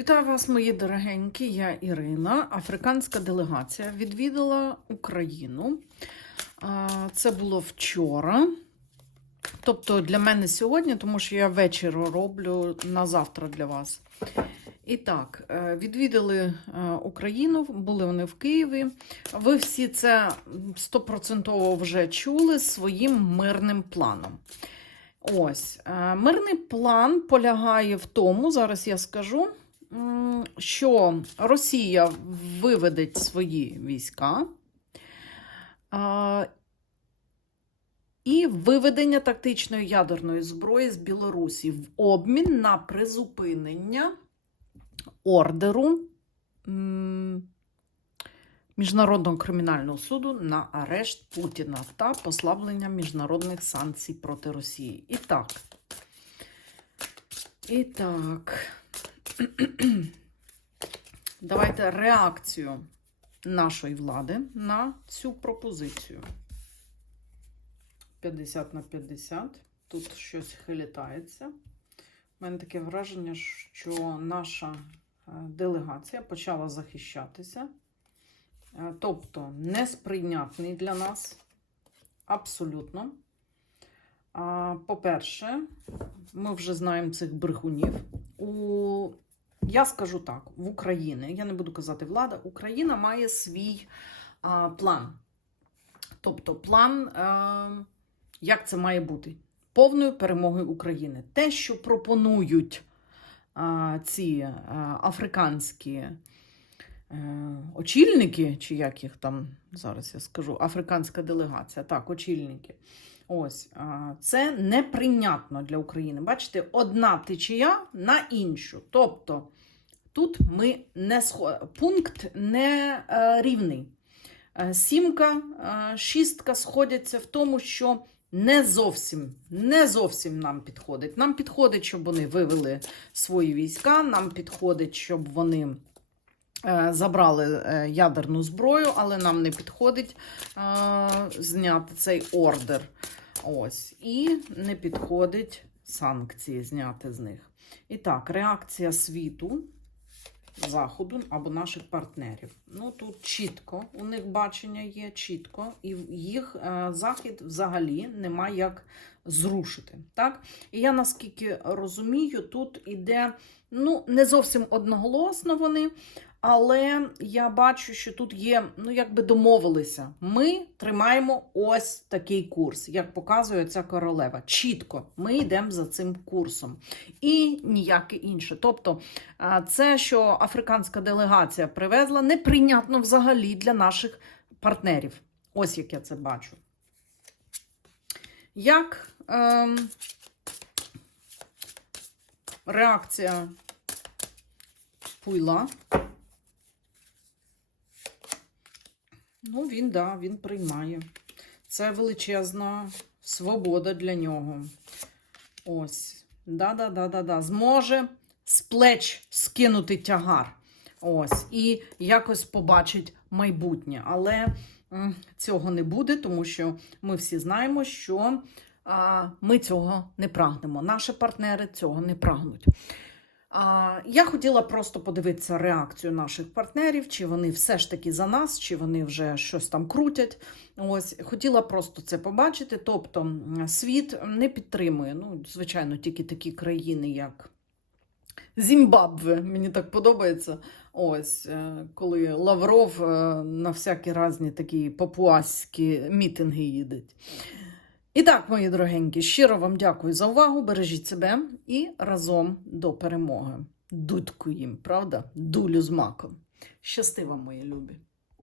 Вітаю вас, мої дорогенькі. Я Ірина. Африканська делегація відвідала Україну. Це було вчора. Тобто для мене сьогодні, тому що я ввечері роблю на завтра для вас. І так, е, відвідали е, Україну, були вони в Києві. Ви всі це стопроцентово вже чули своїм мирним планом. Ось, е, мирний план полягає в тому, зараз я скажу, що Росія виведе свої війська. І виведення тактичної ядерної зброї з Білорусі в обмін на призупинення ордеру Міжнародного кримінального суду на арешт Путіна та послаблення міжнародних санкцій проти Росії. І так. І так. Давайте реакцію нашої влади на цю пропозицію. 50 на 50. Тут щось хилітається. У мене таке враження, що наша е, делегація почала захищатися. Е, Тобто несприйнятний для нас абсолютно. По-перше, ми вже знаємо цих брехунів. У... Я скажу так: в Україні, я не буду казати влада, Україна має свій а, план. Тобто, план, а, як це має бути? Повною перемогою України. Те, що пропонують а, ці а, африканські е, очільники, чи як їх там зараз я скажу, африканська делегація, так, очільники. Ось це неприйнятно для України. Бачите, одна течія на іншу. Тобто тут ми не пункт не е, рівний. Е, Сімка, е, шістка сходяться в тому, що не зовсім, не зовсім нам підходить. Нам підходить, щоб вони вивели свої війська, нам підходить, щоб вони забрали ядерну зброю, але нам не підходить зняти цей ордер. Ось. І не підходить санкції зняти з них. І так, реакція світу, Заходу або наших партнерів. Ну тут чітко, у них бачення є чітко, і їх е, захід взагалі нема як зрушити. Так? І я наскільки розумію, тут іде ну, не зовсім одноголосно вони, але я бачу, що тут є, ну, якби домовилися. Ми тримаємо ось такий курс, як показує ця королева. Чітко ми йдемо за цим курсом. І ніяке інше. Тобто, це, що африканська делегація привезла, неприйнятно взагалі для наших партнерів. Ось як я це бачу. Як ем, реакція пуйла? Ну, він, да, він приймає. Це величезна свобода для нього. Ось. Да-да-да-да-да. Зможе з плеч скинути тягар. Ось. І якось побачить майбутнє. Але цього не буде, тому що ми всі знаємо, що ми цього не прагнемо. Наші партнери цього не прагнуть. А, Я хотіла просто подивитися реакцію наших партнерів, чи вони все ж таки за нас, чи вони вже щось там крутять. Ось хотіла просто це побачити. Тобто світ не підтримує. Ну, звичайно, тільки такі країни, як Зімбабве. Мені так подобається. Ось е, коли Лавров е, на всякі різні такі папуаські мітинги їдеть. І так, мої дорогенькі, щиро вам дякую за увагу. Бережіть себе і разом до перемоги. Дудку їм, правда? Дулю з маком. Щасти вам, мої любі!